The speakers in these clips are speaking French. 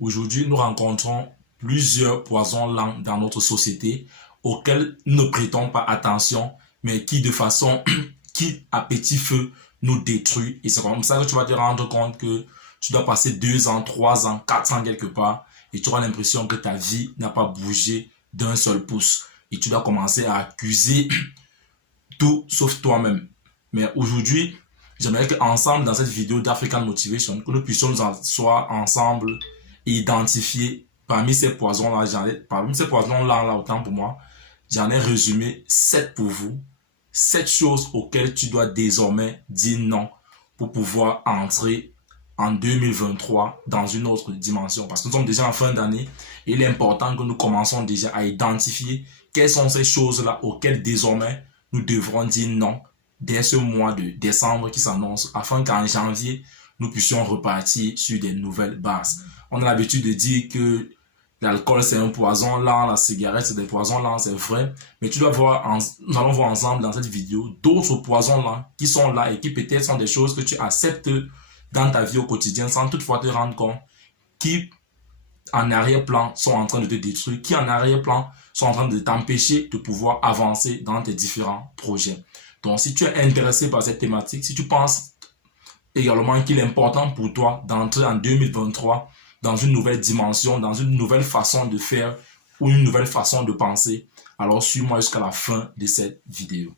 Aujourd'hui, nous rencontrons plusieurs poisons lents dans notre société auxquels nous ne prêtons pas attention, mais qui de façon, qui à petit feu nous détruit. Et c'est comme ça que tu vas te rendre compte que tu dois passer 2 ans, 3 ans, 4 ans quelque part et tu auras l'impression que ta vie n'a pas bougé d'un seul pouce. Et tu dois commencer à accuser tout sauf toi-même. Mais aujourd'hui, j'aimerais qu'ensemble, dans cette vidéo d'African Motivation, que nous puissions nous asseoir ensemble et identifier parmi ces poisons-là, autant pour moi, j'en ai résumé 7 pour vous. 7 choses auxquelles tu dois désormais dire non pour pouvoir entrer en 2023 dans une autre dimension. Parce que nous sommes déjà en fin d'année et il est important que nous commençons déjà à identifier quelles sont ces choses-là auxquelles désormais nous devrons dire non dès ce mois de décembre qui s'annonce afin qu'en janvier, nous puissions repartir sur des nouvelles bases. On a l'habitude de dire que l'alcool c'est un poison lent, la cigarette c'est des poisons lents, c'est vrai. Mais tu dois voir, nous allons voir ensemble dans cette vidéo d'autres poisons lents qui sont là et qui peut-être sont des choses que tu acceptes dans ta vie au quotidien sans toutefois te rendre compte, qui en arrière-plan sont en train de te détruire, qui en arrière-plan sont en train de t'empêcher de pouvoir avancer dans tes différents projets. Donc si tu es intéressé par cette thématique, si tu penses également qu'il est important pour toi d'entrer en 2023 dans une nouvelle dimension, dans une nouvelle façon de faire ou une nouvelle façon de penser, alors suis-moi jusqu'à la fin de cette vidéo.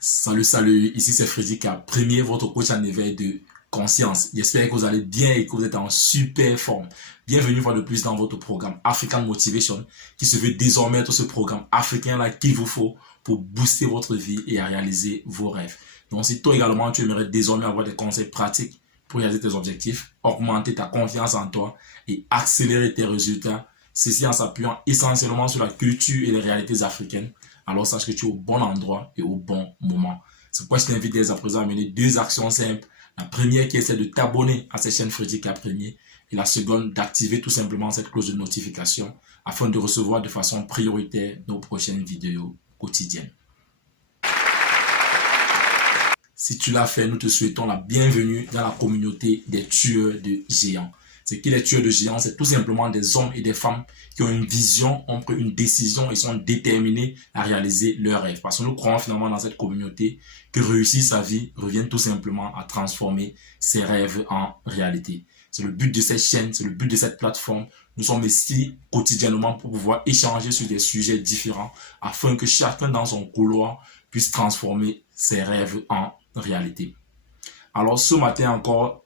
Salut, ici c'est Freddy K, premier votre coach en éveil de conscience. J'espère que vous allez bien et que vous êtes en super forme. Bienvenue une fois de plus dans votre programme African Motivation qui se veut désormais être ce programme africain là qu'il vous faut pour booster votre vie et à réaliser vos rêves. Donc si toi également tu aimerais désormais avoir des conseils pratiques pour réaliser tes objectifs, augmenter ta confiance en toi et accélérer tes résultats, ceci en s'appuyant essentiellement sur la culture et les réalités africaines, alors sache que tu es au bon endroit et au bon moment. C'est pourquoi je t'invite dès à présent à mener 2 actions simples. La première qui est celle de t'abonner à cette chaîne Freddy K Premier et la seconde d'activer tout simplement cette cloche de notification afin de recevoir de façon prioritaire nos prochaines vidéos quotidiennes. Si tu l'as fait, nous te souhaitons la bienvenue dans la communauté des tueurs de géants. C'est qui les tueurs de géants? C'est tout simplement des hommes et des femmes qui ont une vision, ont pris une décision et sont déterminés à réaliser leurs rêves. Parce que nous croyons finalement dans cette communauté que réussir sa vie revient tout simplement à transformer ses rêves en réalité. C'est le but de cette chaîne, c'est le but de cette plateforme. Nous sommes ici quotidiennement pour pouvoir échanger sur des sujets différents afin que chacun dans son couloir puisse transformer ses rêves en réalité. Alors ce matin encore,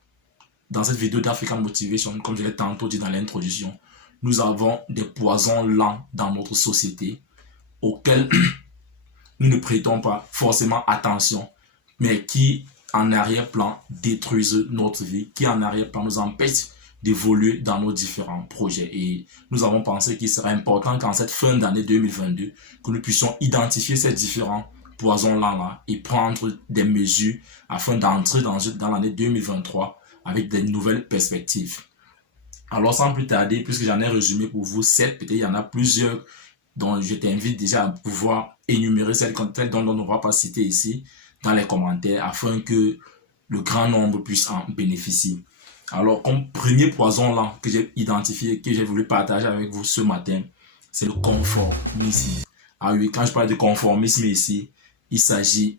dans cette vidéo d'African Motivation, comme je l'ai tantôt dit dans l'introduction, nous avons des poisons lents dans notre société auxquels nous ne prêtons pas forcément attention, mais qui en arrière-plan détruisent notre vie, qui en arrière-plan nous empêchent d'évoluer dans nos différents projets. Et nous avons pensé qu'il serait important qu'en cette fin d'année 2022, que nous puissions identifier ces différents poisons-là et prendre des mesures afin d'entrer dans l'année 2023 avec des nouvelles perspectives. Alors sans plus tarder, puisque j'en ai résumé pour vous 7, peut-être il y en a plusieurs dont je t'invite déjà à pouvoir énumérer celles dont on ne va pas citer ici dans les commentaires afin que le grand nombre puisse en bénéficier. Alors comme premier poison là que j'ai identifié, que j'ai voulu partager avec vous ce matin, c'est le conformisme. Ah oui, quand je parle de conformisme ici, il s'agit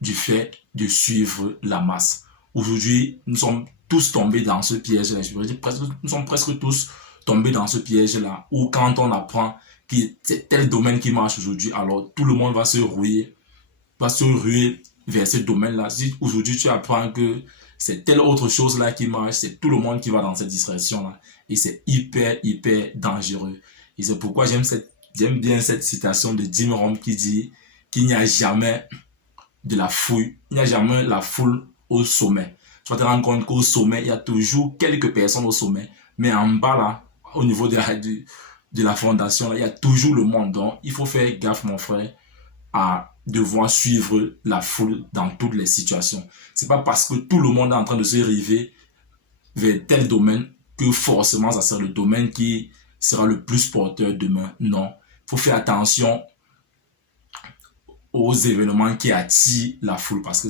du fait de suivre la masse. Aujourd'hui, nous sommes tous tombés dans ce piège-là. Je veux dire, nous sommes presque tous tombés dans ce piège-là où quand on apprend que c'est tel domaine qui marche aujourd'hui, alors tout le monde va se ruer vers ce domaine-là. Si aujourd'hui tu apprends que c'est telle autre chose-là qui marche, c'est tout le monde qui va dans cette direction-là. Et c'est hyper dangereux. Et c'est pourquoi j'aime bien cette citation de Jim Rohn qui dit qu'il n'y a jamais de la fouille, il n'y a jamais la foule au sommet. Tu vas te rendre compte qu'au sommet, il y a toujours quelques personnes au sommet, mais en bas là, au niveau de la fondation, là, il y a toujours le monde. Donc, il faut faire gaffe, mon frère, à devoir suivre la foule dans toutes les situations. C'est pas parce que tout le monde est en train de se river vers tel domaine que forcément ça sera le domaine qui sera le plus porteur demain. Non, il faut faire attention aux événements qui attirent la foule parce que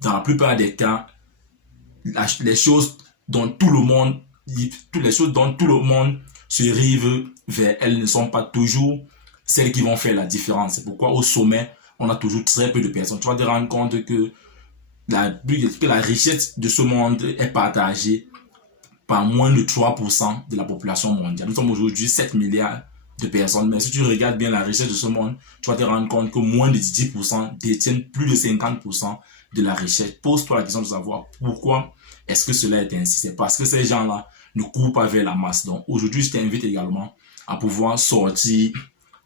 dans la plupart des cas, les choses dont tout le monde toutes les choses dont tout le monde se rive vers elles ne sont pas toujours celles qui vont faire la différence. C'est pourquoi au sommet, on a toujours très peu de personnes. Tu vas te rendre compte que la richesse de ce monde est partagée par moins de 3% de la population mondiale. Nous sommes aujourd'hui 7 milliards de personnes, mais si tu regardes bien la richesse de ce monde, tu vas te rendre compte que moins de 10% détiennent plus de 50% de la richesse. Pose-toi la question de savoir pourquoi est-ce que cela est ainsi. C'est parce que ces gens-là ne courent pas vers la masse. Donc aujourd'hui, je t'invite également à pouvoir sortir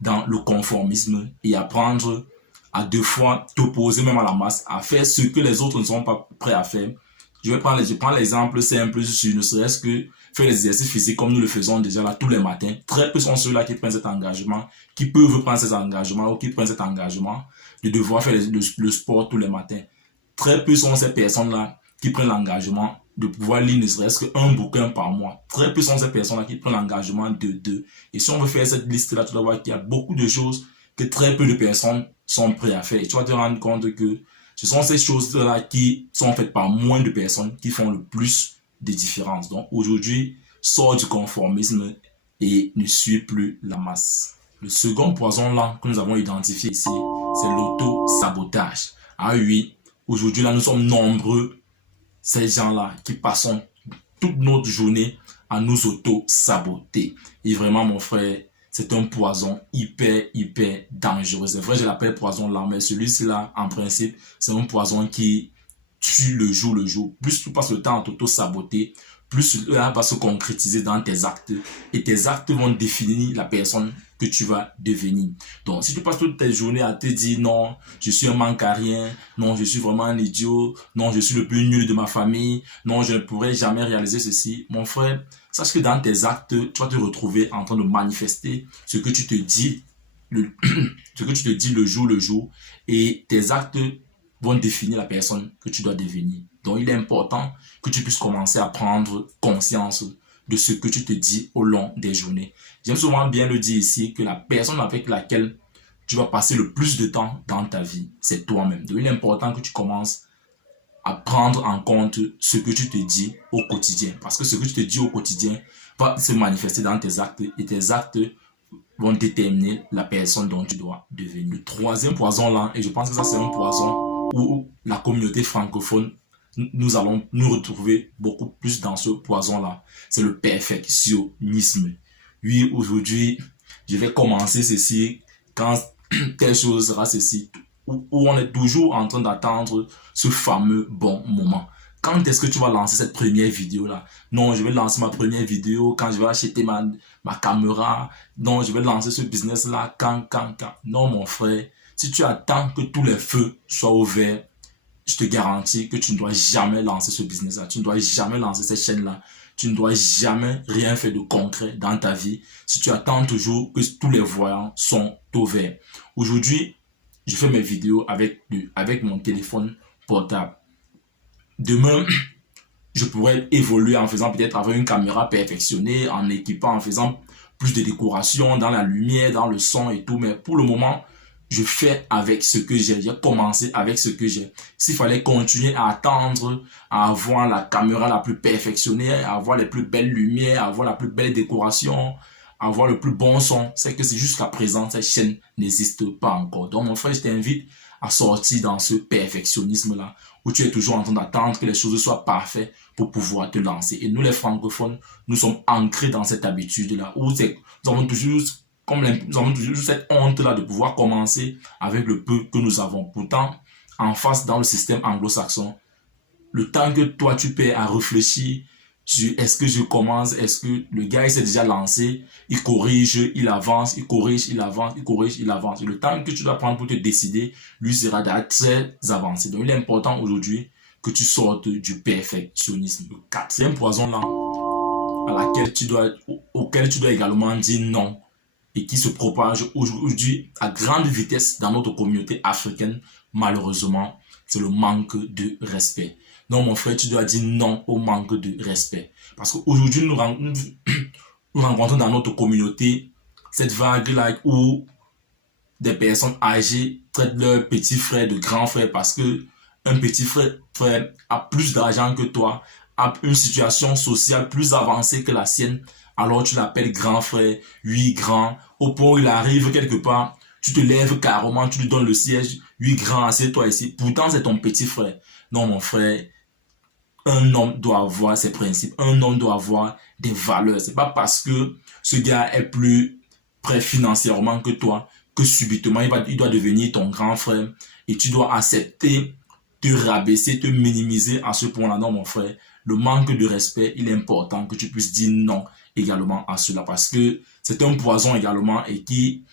dans le conformisme et apprendre à deux fois t'opposer même à la masse, à faire ce que les autres ne sont pas prêts à faire. Je prends l'exemple simple sur ne serait-ce que faire les exercices physiques comme nous le faisons déjà là tous les matins. Très peu sont ceux-là qui prennent cet engagement, qui peuvent prendre cet engagement ou qui prennent cet engagement de devoir faire le sport tous les matins. Très peu sont ces personnes-là qui prennent l'engagement de pouvoir lire ne serait-ce qu'un bouquin par mois. Très peu sont ces personnes-là qui prennent l'engagement de deux. Et si on veut faire cette liste-là, tu dois voir qu'il y a beaucoup de choses que très peu de personnes sont prêtes à faire. Et tu vas te rendre compte que ce sont ces choses-là qui sont faites par moins de personnes qui font le plus de différence. Donc aujourd'hui, sors du conformisme et ne suis plus la masse. Le second poison là que nous avons identifié ici, c'est l'auto-sabotage. Ah oui, aujourd'hui là, nous sommes nombreux, ces gens-là qui passons toute notre journée à nous auto-saboter. Et vraiment, mon frère, c'est un poison hyper dangereux. C'est vrai, je l'appelle poison là, mais celui-ci là, en principe, c'est un poison qui tue le jour. Plus tu passes le temps à t'auto-saboter, plus cela va se concrétiser dans tes actes. Et tes actes vont définir la personne que tu vas devenir. Donc, si tu passes toute tes journées à te dire non, je suis un manque à rien, non, je suis vraiment un idiot, non, je suis le plus nul de ma famille, non, je ne pourrai jamais réaliser ceci, mon frère, sache que dans tes actes, tu vas te retrouver en train de manifester ce que tu te dis le jour, et tes actes vont définir la personne que tu dois devenir. Donc, il est important que tu puisses commencer à prendre conscience de ce que tu te dis au long des journées. J'aime souvent bien le dire ici que la personne avec laquelle tu vas passer le plus de temps dans ta vie, c'est toi-même. Donc, il est important que tu commences à prendre en compte ce que tu te dis au quotidien. Parce que ce que tu te dis au quotidien va se manifester dans tes actes et tes actes vont déterminer la personne dont tu dois devenir. Le troisième poison là, et je pense que ça c'est un poison où la communauté francophone, nous allons nous retrouver beaucoup plus dans ce poison-là. C'est le perfectionnisme. Oui, aujourd'hui, je vais commencer ceci quand telle chose sera ceci, où on est toujours en train d'attendre ce fameux bon moment. Quand est-ce que tu vas lancer cette première vidéo-là? Non, je vais lancer ma première vidéo quand je vais acheter ma caméra. Non, je vais lancer ce business-là quand. Non, mon frère, si tu attends que tous les feux soient ouverts, je te garantis que tu ne dois jamais lancer ce business-là. Tu ne dois jamais lancer cette chaîne-là. Tu ne dois jamais rien faire de concret dans ta vie si tu attends toujours que tous les voyants sont ouverts. Aujourd'hui, je fais mes vidéos avec mon téléphone portable. Demain, je pourrais évoluer en faisant peut-être avec une caméra perfectionnée, en équipant, en faisant plus de décoration dans la lumière, dans le son et tout. Mais pour le moment, je fais avec ce que j'ai. J'ai commencé avec ce que j'ai. S'il fallait continuer à attendre, à avoir la caméra la plus perfectionnée, à avoir les plus belles lumières, à avoir la plus belle décoration, à avoir le plus bon son, c'est que c'est jusqu'à présent, cette chaîne n'existe pas encore. Donc, mon frère, je t'invite à sortir dans ce perfectionnisme-là, où tu es toujours en train d'attendre que les choses soient parfaites pour pouvoir te lancer. Et nous, les francophones, nous sommes ancrés dans cette habitude-là, où nous avons toujours cette honte-là de pouvoir commencer avec le peu que nous avons. Pourtant, en face, dans le système anglo-saxon, le temps que toi, tu perds à réfléchir sur est-ce que je commence, est-ce que le gars, il s'est déjà lancé, il corrige, il avance, il corrige, il avance, il corrige, il avance. Et le temps que tu dois prendre pour te décider, lui sera déjà très avancé. Donc, il est important aujourd'hui que tu sortes du perfectionnisme. Le quatrième poison là, auquel tu dois également dire non, et qui se propage aujourd'hui à grande vitesse dans notre communauté africaine, malheureusement, c'est le manque de respect. Non, mon frère, tu dois dire non au manque de respect. Parce qu'aujourd'hui, nous rencontrons dans notre communauté cette vague-là où des personnes âgées traitent leurs petits frères de grands frères parce que un petit frère a plus d'argent que toi, a une situation sociale plus avancée que la sienne, alors tu l'appelles grand frère, oui grand, au point où il arrive quelque part, tu te lèves carrément, tu lui donnes le siège, oui grand, assieds-toi ici, pourtant c'est ton petit frère. Non mon frère, un homme doit avoir ses principes, un homme doit avoir des valeurs. C'est pas parce que ce gars est plus prêt financièrement que toi, que subitement il doit devenir ton grand frère et tu dois accepter te rabaisser, te minimiser à ce point-là. Non, mon frère, le manque de respect, il est important que tu puisses dire non également à cela parce que c'est un poison également et qui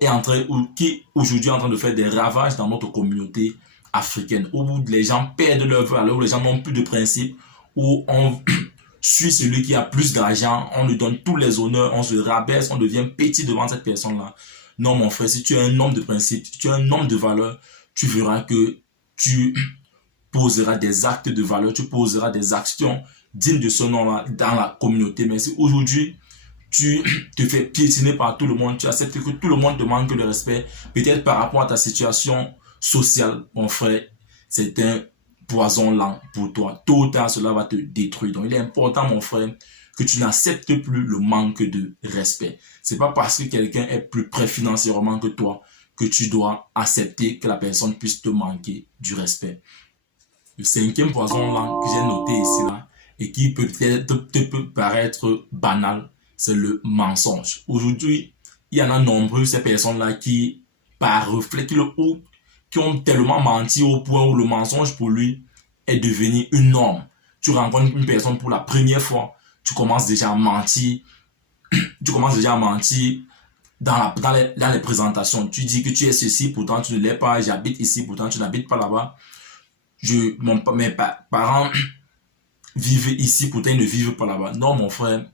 est en train, ou qui aujourd'hui est en train de faire des ravages dans notre communauté africaine, où les gens perdent leur valeur, où les gens n'ont plus de principes, où on suit celui qui a plus d'argent, on lui donne tous les honneurs, on se rabaisse, on devient petit devant cette personne-là. Non, mon frère, si tu es un homme de principe, si tu es un homme de valeur, tu verras que tu poseras des actes de valeur, tu poseras des actions dignes de ce nom-là dans la communauté. Mais si aujourd'hui, tu te fais piétiner par tout le monde, tu acceptes que tout le monde te manque de respect, peut-être par rapport à ta situation sociale, mon frère, c'est un poison lent pour toi. Tôt ou tard, cela va te détruire. Donc, il est important, mon frère, que tu n'acceptes plus le manque de respect. C'est pas parce que quelqu'un est plus près financièrement que toi que tu dois accepter que la personne puisse te manquer du respect. Le cinquième poison lent que j'ai noté ici là, et qui peut-être te peut paraître banal, c'est le mensonge. Aujourd'hui, il y en a nombreux ces personnes-là qui, par reflet, qui ont tellement menti au point où le mensonge pour lui est devenu une norme. Tu rencontres une personne pour la première fois, tu commences déjà à mentir, dans les présentations. Tu dis que tu es ceci, pourtant tu ne l'es pas, j'habite ici, pourtant tu n'habites pas là-bas. Mes parents vivent ici, pourtant ils ne vivent pas là-bas. Non, mon frère,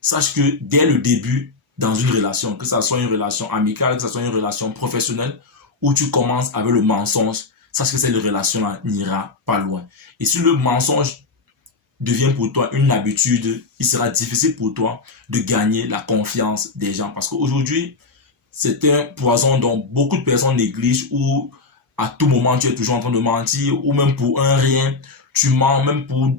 sache que dès le début, dans une relation, que ce soit une relation amicale, que ce soit une relation professionnelle, où tu commences avec le mensonge, sache que cette relation-là n'ira pas loin. Et si le mensonge devient pour toi une habitude, il sera difficile pour toi de gagner la confiance des gens. Parce qu'aujourd'hui, c'est un poison dont beaucoup de personnes négligent, où à tout moment tu es toujours en train de mentir, ou même pour un rien, tu mens, même pour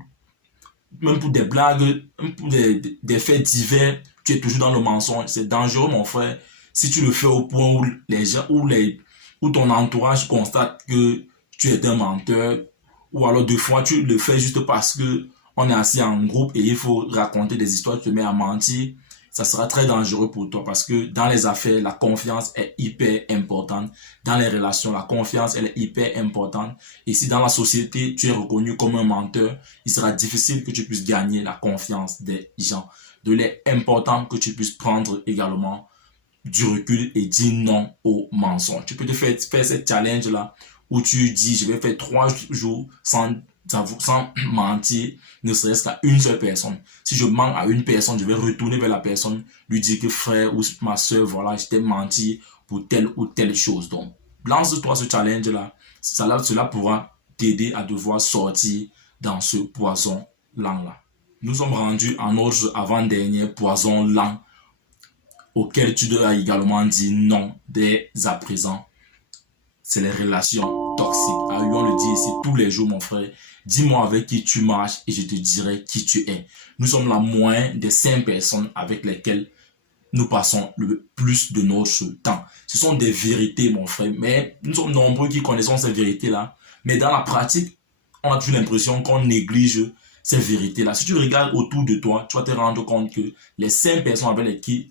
des blagues, même pour des faits divers, tu es toujours dans le mensonge. C'est dangereux, mon frère, si tu le fais au point où les gens, où ton entourage constate que tu es un menteur, ou alors deux fois tu le fais juste parce que on est assis en groupe et il faut raconter des histoires, tu te mets à mentir. Ça sera très dangereux pour toi parce que dans les affaires, la confiance est hyper importante. Dans les relations, la confiance, elle est hyper importante. Et si dans la société, tu es reconnu comme un menteur, il sera difficile que tu puisses gagner la confiance des gens. Donc, il est important que tu puisses prendre également du recul et dire non au mensonge. Tu peux te faire cette challenge-là où tu dis, je vais faire 3 jours sans mentir, ne serait-ce qu'à une seule personne. Si je mens à une personne, je vais retourner vers la personne, lui dire que frère ou ma soeur, voilà, je t'ai menti pour telle ou telle chose. Donc, lance-toi ce challenge-là. Cela pourra t'aider à devoir sortir dans ce poison lent-là. Nous sommes rendus à notre avant-dernier poison lent auquel tu dois également dire non dès à présent. C'est les relations toxiques. Ah oui, on le dit ici tous les jours, mon frère. Dis-moi avec qui tu marches et je te dirai qui tu es. Nous sommes la moyenne des 5 personnes avec lesquelles nous passons le plus de notre temps. Ce sont des vérités, mon frère. Mais nous sommes nombreux qui connaissons ces vérités-là. Mais dans la pratique, on a toujours l'impression qu'on néglige ces vérités-là. Si tu regardes autour de toi, tu vas te rendre compte que les 5 personnes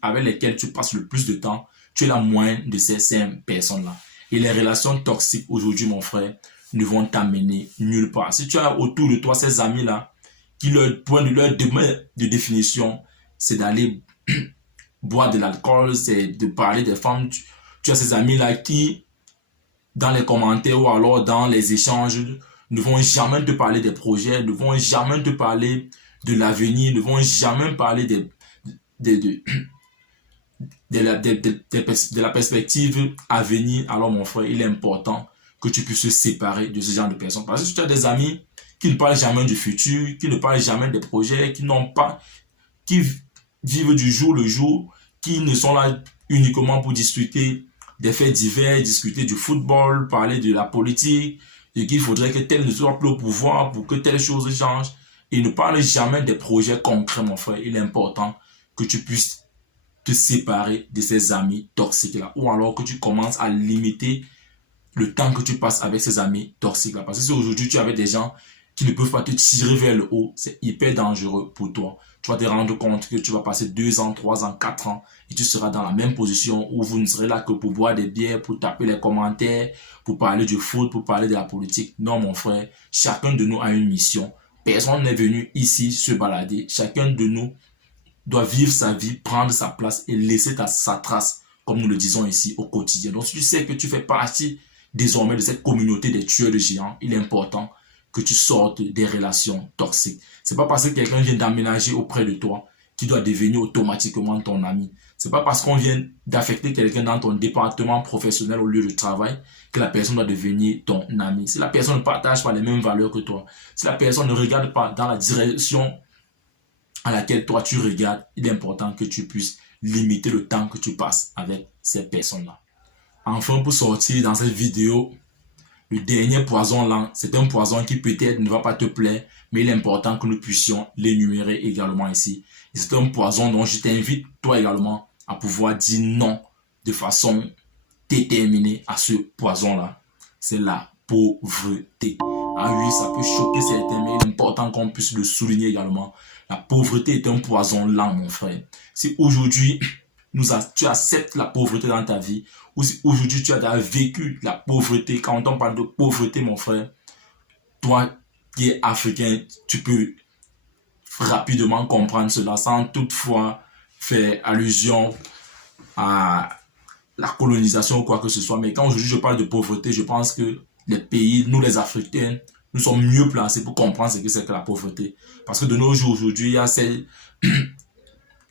avec lesquelles tu passes le plus de temps, tu es la moyenne de ces 5 personnes-là. Et les relations toxiques aujourd'hui, mon frère, ne vont t'amener nulle part. Si tu as autour de toi ces amis-là, qui leur point de leur de définition, c'est d'aller boire de l'alcool, c'est de parler des femmes. Tu as ces amis-là qui, dans les commentaires ou alors dans les échanges, ne vont jamais te parler des projets, ne vont jamais te parler de l'avenir, ne vont jamais parler de la perspective à venir. Alors mon frère, il est important que tu puisses te séparer de ce genre de personnes. Parce que si tu as des amis qui ne parlent jamais du futur, qui ne parlent jamais des projets, qui vivent du jour le jour, qui ne sont là uniquement pour discuter des faits divers, discuter du football, parler de la politique, et qu'il faudrait que tel ne soit plus au pouvoir pour que telle chose change. Et ne parle jamais des projets concrets, mon frère. Il est important que tu puisses te séparer de ces amis toxiques-là. Ou alors que tu commences à limiter le temps que tu passes avec ces amis toxiques-là. Parce que si aujourd'hui tu es avec des gens qui ne peuvent pas te tirer vers le haut, c'est hyper dangereux pour toi. Tu vas te rendre compte que tu vas passer 2 ans, 3 ans, 4 ans et tu seras dans la même position où vous ne serez là que pour boire des bières, pour taper les commentaires, pour parler du foot, pour parler de la politique. Non, mon frère, chacun de nous a une mission. Personne n'est venu ici se balader. Chacun de nous doit vivre sa vie, prendre sa place et laisser sa trace, comme nous le disons ici, au quotidien. Donc, si tu sais que tu fais partie désormais de cette communauté des tueurs de géants, il est important que tu sortes des relations toxiques. C'est pas parce que quelqu'un vient d'aménager auprès de toi qu'il doit devenir automatiquement ton ami. C'est pas parce qu'on vient d'affecter quelqu'un dans ton département professionnel au lieu de travail que la personne doit devenir ton ami. Si la personne ne partage pas les mêmes valeurs que toi, si la personne ne regarde pas dans la direction à laquelle toi tu regardes, il est important que tu puisses limiter le temps que tu passes avec ces personnes-là. Enfin, pour sortir dans cette vidéo, le dernier poison là, c'est un poison qui peut-être ne va pas te plaire, mais il est important que nous puissions l'énumérer également ici. C'est un poison dont je t'invite toi également à pouvoir dire non de façon déterminée à ce poison là. C'est la pauvreté. Ah oui, ça peut choquer certains, mais il est important qu'on puisse le souligner également. La pauvreté est un poison lent, mon frère. Si aujourd'hui, tu acceptes la pauvreté dans ta vie, ou si aujourd'hui tu as vécu la pauvreté, quand on parle de pauvreté, mon frère, toi qui es africain, tu peux rapidement comprendre cela sans toutefois faire allusion à la colonisation ou quoi que ce soit. Mais quand aujourd'hui je parle de pauvreté, je pense que les pays, nous les Africains, nous sommes mieux placés pour comprendre ce que c'est que la pauvreté. Parce que de nos jours, aujourd'hui, il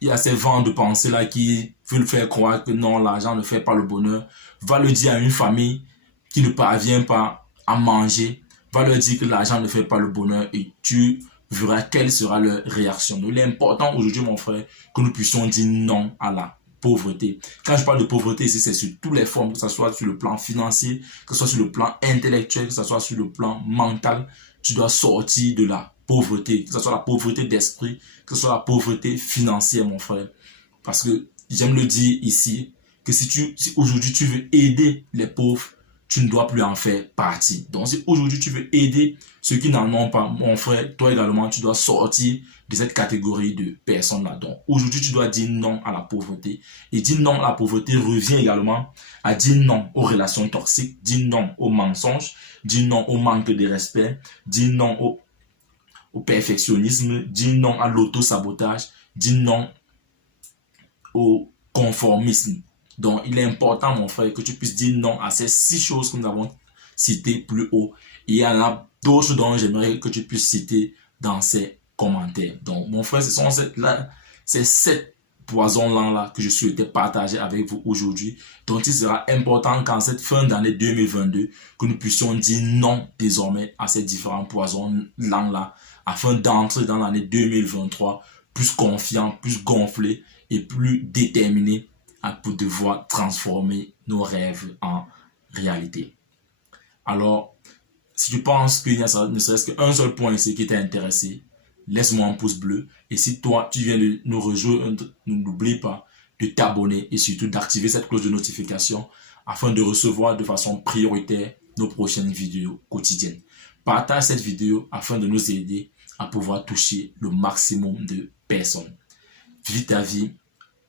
y a ces vents de pensée là qui veulent faire croire que non, l'argent ne fait pas le bonheur. Va le dire à une famille qui ne parvient pas à manger. Va leur dire que l'argent ne fait pas le bonheur et tu verras quelle sera leur réaction. Donc, il est important aujourd'hui, mon frère, que nous puissions dire non à la pauvreté. Quand je parle de pauvreté ici, c'est sur toutes les formes, que ce soit sur le plan financier, que ce soit sur le plan intellectuel, que ce soit sur le plan mental. Tu dois sortir de la pauvreté, que ce soit la pauvreté d'esprit, que ce soit la pauvreté financière, mon frère. Parce que j'aime le dire ici, que si aujourd'hui tu veux aider les pauvres, tu ne dois plus en faire partie. Donc si aujourd'hui tu veux aider ceux qui n'en ont pas, mon frère, toi également, tu dois sortir de cette catégorie de personnes-là. Donc aujourd'hui tu dois dire non à la pauvreté. Et dire non à la pauvreté revient également à dire non aux relations toxiques, dire non aux mensonges, dire non au manque de respect, dire non au perfectionnisme, dire non à l'auto-sabotage, dire non au conformisme. Donc, il est important, mon frère, que tu puisses dire non à ces 6 choses que nous avons citées plus haut. Et il y en a d'autres dont j'aimerais que tu puisses citer dans ces commentaires. Donc, mon frère, ce sont ces 7 poisons-là que je souhaitais partager avec vous aujourd'hui. Donc, il sera important qu'en cette fin d'année 2022, que nous puissions dire non désormais à ces différents poisons-là, afin d'entrer dans l'année 2023 plus confiant, plus gonflé et plus déterminé pour devoir transformer nos rêves en réalité. Alors, si tu penses qu'il y a ne serait-ce qu'un seul point ici qui t'a intéressé, laisse-moi un pouce bleu. Et si toi, tu viens de nous rejoindre, n'oublie pas de t'abonner et surtout d'activer cette cloche de notification afin de recevoir de façon prioritaire nos prochaines vidéos quotidiennes. Partage cette vidéo afin de nous aider à pouvoir toucher le maximum de personnes. Vis ta vie,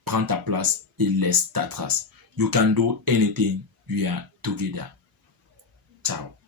prends ta place et laisse ta trace. You can do anything. We are together. Ciao.